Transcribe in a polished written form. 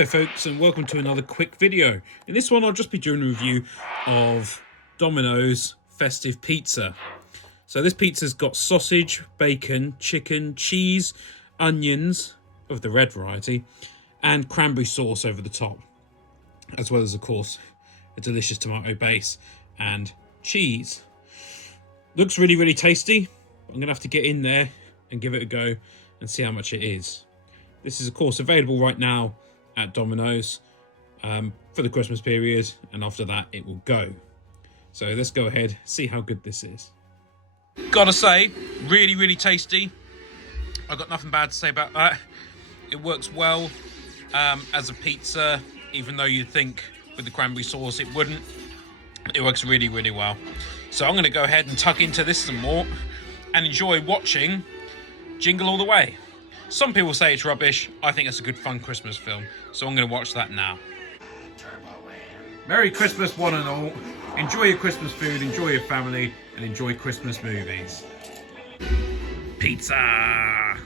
Hello folks, and welcome to another quick video. In this one I'll just be doing a review of Domino's Festive Pizza. So this pizza's got sausage, bacon, chicken, cheese, onions of the red variety, and cranberry sauce over the top. As well as, of course, a delicious tomato base and cheese. Looks really, really tasty. I'm going to have to get in there and give it a go and see how much it is. This is, of course, available right now at Domino's for the Christmas period, and after that it will go. So let's go ahead, see how good this is. Gotta say, really, really tasty. I've got nothing bad to say about that. It works well as a pizza, even though you'd think with the cranberry sauce it wouldn't. It works really, really well. So I'm going to go ahead and tuck into this some more and enjoy watching Jingle All the Way. Some people say it's rubbish. I think it's a good fun Christmas film. So I'm going to watch that now. Merry Christmas one and all. Enjoy your Christmas food, enjoy your family, and enjoy Christmas movies. Pizza!